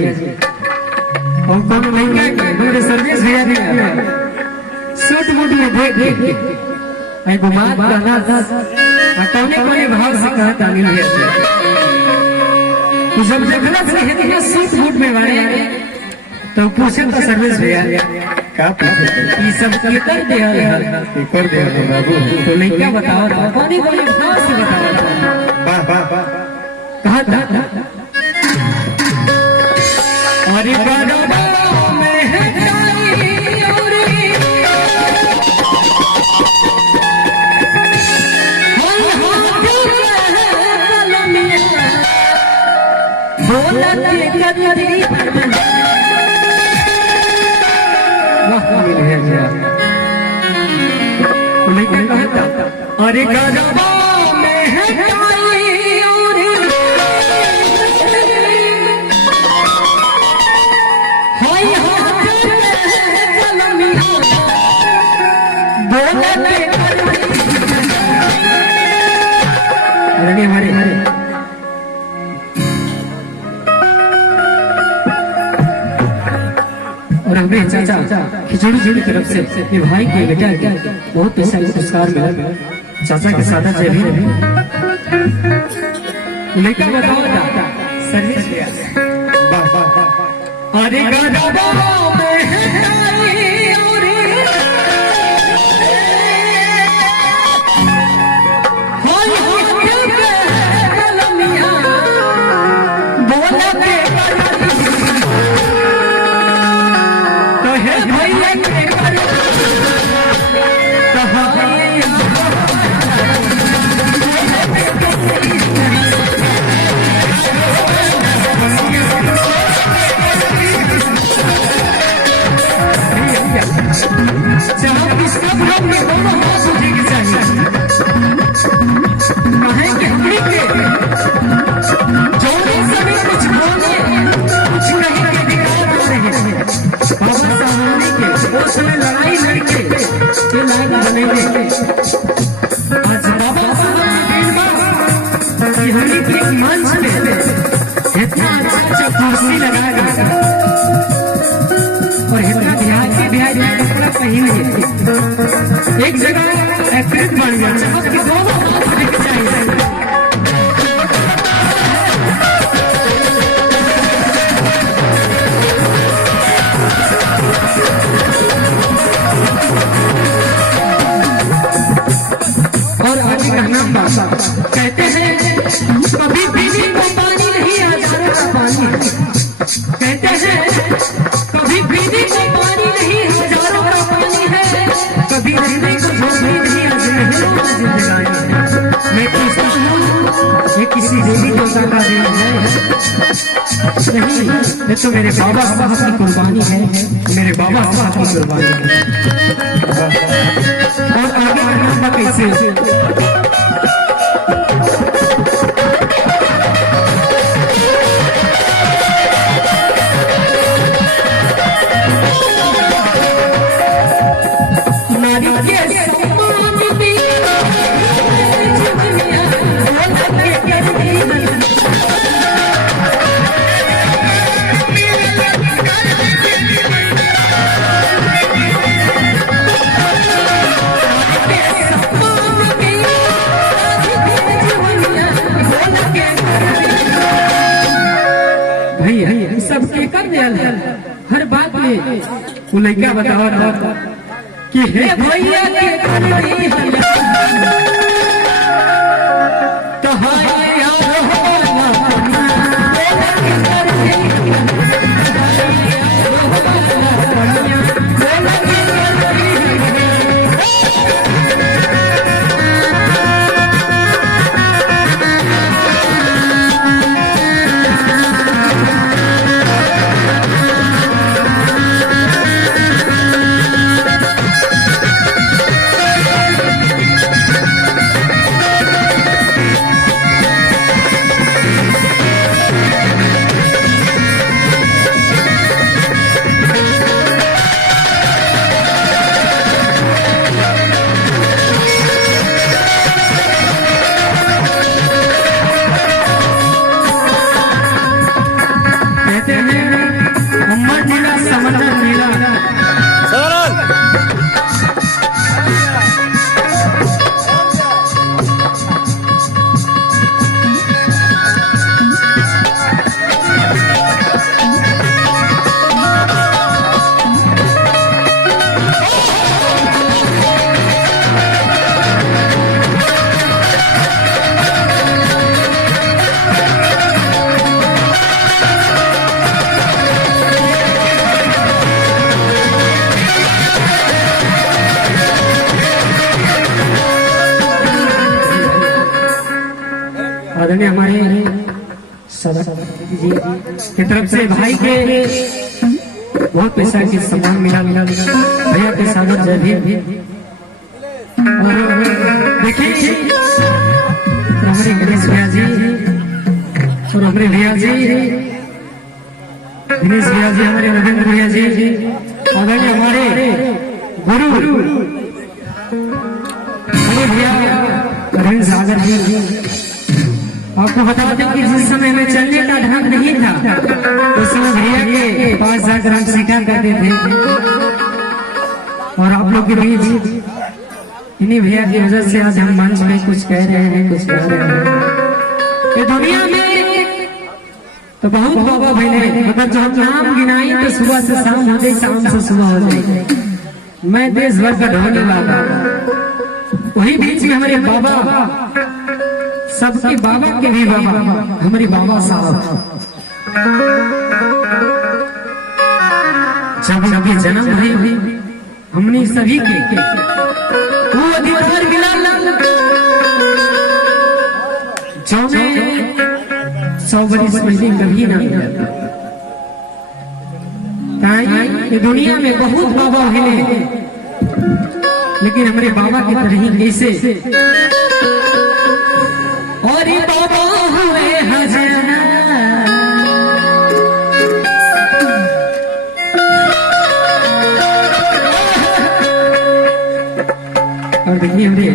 जी और कौन लड़का के मेरे सर्विस भैया जी सूट बूट में देख के मैं गुमान करना कोने भाव से कहा तामिल भैया जी जब देखना से है सूट बूट में वाले तो पूछे तो सर्विस भैया का पूछे ये सब कर दे बाबू तो लड़का बताओ कोने भाव से बताओ वाह वाह वाह कहा था अरे बाबा में है काली और बोला के कतरी वाह मिल गया उन्हें कहा था अरे बाबा में है काली और हरे और हमें चाचा खिचड़ी की तरफ से ये भाई के बेटा बहुत पैसा पुरस्कार मिला चाचा के साथ जय भी लेकर बताओ सर्विस अरे लड़ाई लड़के ये लाइन बनेंगे आज बाबा साहब के मंच में इतना अच्छा कुर्सी लगाया और इतना बिहार कपड़ा पहने एक जगह एक्ट्रेस बन गया आपके दोनों हाथ चाहिए कहते हैं कभी बिजली को पानी नहीं हजारों का पानी कहते हैं कभी बिजली को पानी नहीं हजारों का पानी है कभी जिंदगी को झोंकनी नहीं हजारों का जिंदगानी है मैं पूछता हूँ ये किसी देवी देवता का देन है नहीं ये तो मेरे बाबा साहब की कुर्बानी है मेरे बाबा साहब की कुर्बानी है और आगे बढ़ना कैसे सबके कर दिया हर बात में वो लड़का बताओ कि हे भैया के तो कहते हैं अमर नीला समंदर नीला। आदरणीय हमारे जी की तरफ से भाई के बहुत पैसा की सम्मान मिला भैया के सागर जय भी। और देखिए हमारे गणेश भैया जी और हमारे भैया जी दिनेश भैया जी, हमारे रविंद्र भैया जी, आदरणीय हमारे गुरु हमारे भैया रविंद्र सागर जी। आपको बता दें कि जिस समय में चलने का ढंग नहीं था उस समय भैया के पास जाकर हम सीखा करते थे। और आप लोग के बीच इन्हीं भैया की वजह से आज हम मंच में कुछ कह रहे हैं, कुछ कह रहे हैं। ये दुनिया में तो बहुत बाबा बहने, मगर जो हम नाम गिनाई तो सुबह से शाम हो जाए, शाम से सुबह हो जाए। मैं देश भर का ढोली बाबा, वही बीच में हमारे बाबा, सबके बाबा के भी बाबा, हमारे बाबा साहब जब उनके जन्म हुई हमने सभी के वो अधिकार मिला जो में 100 बरस पहले कभी ना मिला। ये दुनिया में बहुत बाबा है लेकिन हमारे बाबा की तरह ही कैसे और ये बाबा हुए हज़ारा। और देखिए हमारे